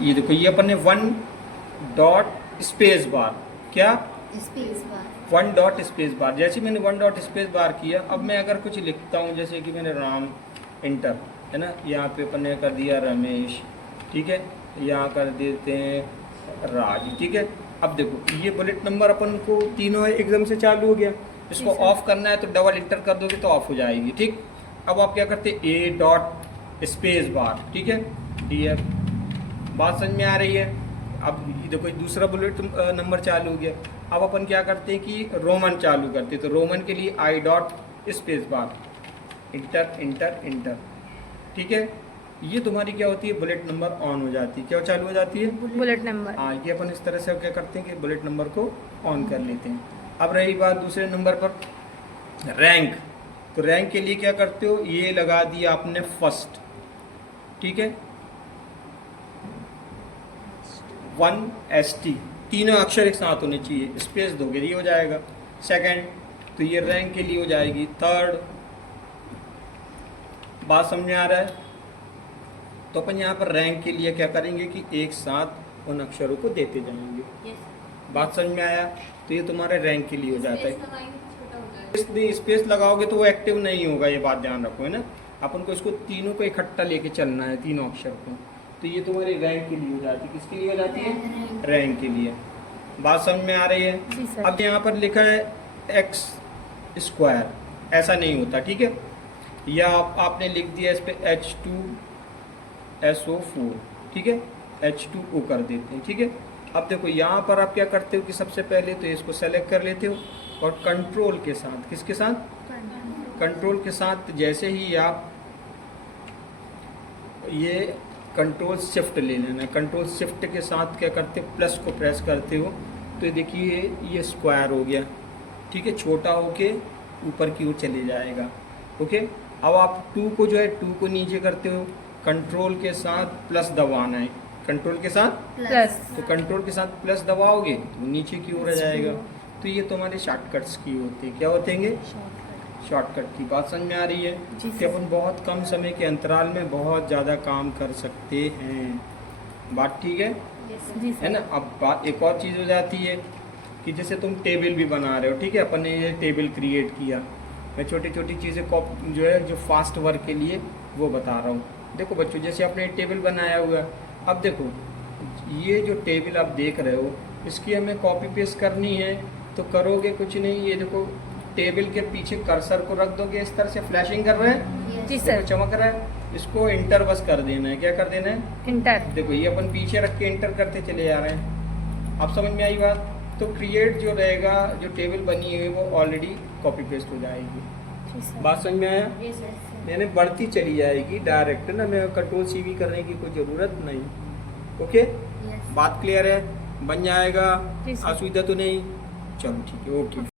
ये देखो ये अपन ने 1 डॉट स्पेस बार, क्या space bar, 1 dot space bar. जैसे मैंने 1 डॉट स्पेस बार किया, अब मैं अगर कुछ लिखता हूँ जैसे कि मैंने राम इंटर है ना, यहाँ पे अपन ने कर दिया रमेश, ठीक है, यहाँ कर देते हैं राज, ठीक है। अब देखो ये बुलेट नंबर अपन को तीनों एकदम से चालू हो गया। इसको ऑफ करना है तो डबल इंटर कर दोगे तो ऑफ हो जाएगी, ठीक। अब आप क्या करते हैं, ए डॉट स्पेस बार, ठीक है, ये बात समझ में आ रही है। अब ये देखो दूसरा बुलेट नंबर चालू हो गया। अब अपन क्या करते हैं कि रोमन चालू करते हैं, तो रोमन के लिए I dot space bar, inter inter inter, ठीक है। ये तुम्हारी क्या होती है, बुलेट नंबर ऑन हो जाती है। क्या चालू हो जाती है, बुलेट नंबर। हाँ, ये अपन इस तरह से क्या करते हैं कि बुलेट नंबर को ऑन कर लेते हैं। अब रही बात दूसरे नंबर पर रैंक, तो रैंक के लिए क्या करते हो, ये लगा दिया आपने फर्स्ट, ठीक है, 1 ST, तीनों अक्षर एक साथ होने चाहिए, स्पेस दोगे ये हो जाएगा। सेकंड, तो ये रैंक के लिए हो जाएगी। थर्ड, बात समझ में आ रहा है। तो अपन यहाँ पर रैंक के लिए क्या करेंगे कि एक साथ उन अक्षरों को देते जाएंगे। बात समझ में आया। तो ये तुम्हारे रैंक के लिए हो जाता है। स्पेस लगाओगे तो वो एक्टिव नहीं होगा, ये बात ध्यान रखो, है ना। अपन को इसको तीनों को इकट्ठा लेके चलना है, तीनों अक्षर को। तो ये तुम्हारी रैंक के लिए हो जाती है। किसके लिए हो जाती है, रैंक के लिए। बात समझ में आ रही है। अब यहाँ पर लिखा है x स्क्वायर, ऐसा नहीं होता, ठीक है। या आपने लिख दिया इस पर H2SO4, ठीक है, H2O कर देते हैं, ठीक है। अब देखो यहाँ पर आप क्या करते हो कि सबसे पहले तो इसको सेलेक्ट कर लेते हो और कंट्रोल के साथ, किसके साथ, कंट्रोल के साथ, जैसे ही आप ये कंट्रोल शिफ्ट ले लेना। कंट्रोल शिफ्ट के साथ क्या करते हो, प्लस को प्रेस करते हो, तो देखिए ये स्क्वायर हो गया, ठीक है, छोटा होके ऊपर की ओर चले जाएगा। ओके, अब आप 2 को जो है 2 को नीचे करते हो, कंट्रोल के साथ प्लस दबाना है, कंट्रोल के साथ प्लस, तो कंट्रोल के साथ प्लस दबाओगे तो नीचे की ओर आ जाएगा। तो ये तुम्हारे शॉर्टकट्स की होते हैं। क्या होते हैं, शॉर्टकट की। बात समझ में आ रही है कि अपन बहुत कम समय के अंतराल में बहुत ज़्यादा काम कर सकते हैं। बात ठीक है, है ना। अब बात एक और चीज़ हो जाती है कि जैसे तुम टेबल भी बना रहे हो, ठीक है, अपन ने ये टेबल क्रिएट किया। मैं छोटी छोटी चीज़ें जो है जो फास्ट वर्क के लिए वो बता रहा हूँ। देखो बच्चों, जैसे आपने टेबल बनाया हुआ, अब देखो ये जो टेबल आप देख रहे हो, इसकी हमें कॉपी पेस्ट करनी है तो करोगे कुछ नहीं। ये देखो टेबल के पीछे कर्सर को रख दोगे, इस तरह से फ्लैशिंग कर रहे हैं, जी सर, चमक रहा है, इसको इंटर बस कर देना है। क्या कर देना है, इंटर। देखो ये अपन पीछे रख के इंटर करते चले जा रहे हैं। आप समझ में आई बात। तो क्रिएट जो रहेगा, जो टेबल बनी हुई है वो ऑलरेडी कॉपी पेस्ट हो जाएगी। बात समझ में आया, यानी बढ़ती चली जाएगी डायरेक्ट ना, मैं कंट्रोल सी भी करने की कोई ज़रूरत नहीं। ओके, बात क्लियर है, बन जाएगा, असुविधा तो नहीं। चलो ठीक है, ओके।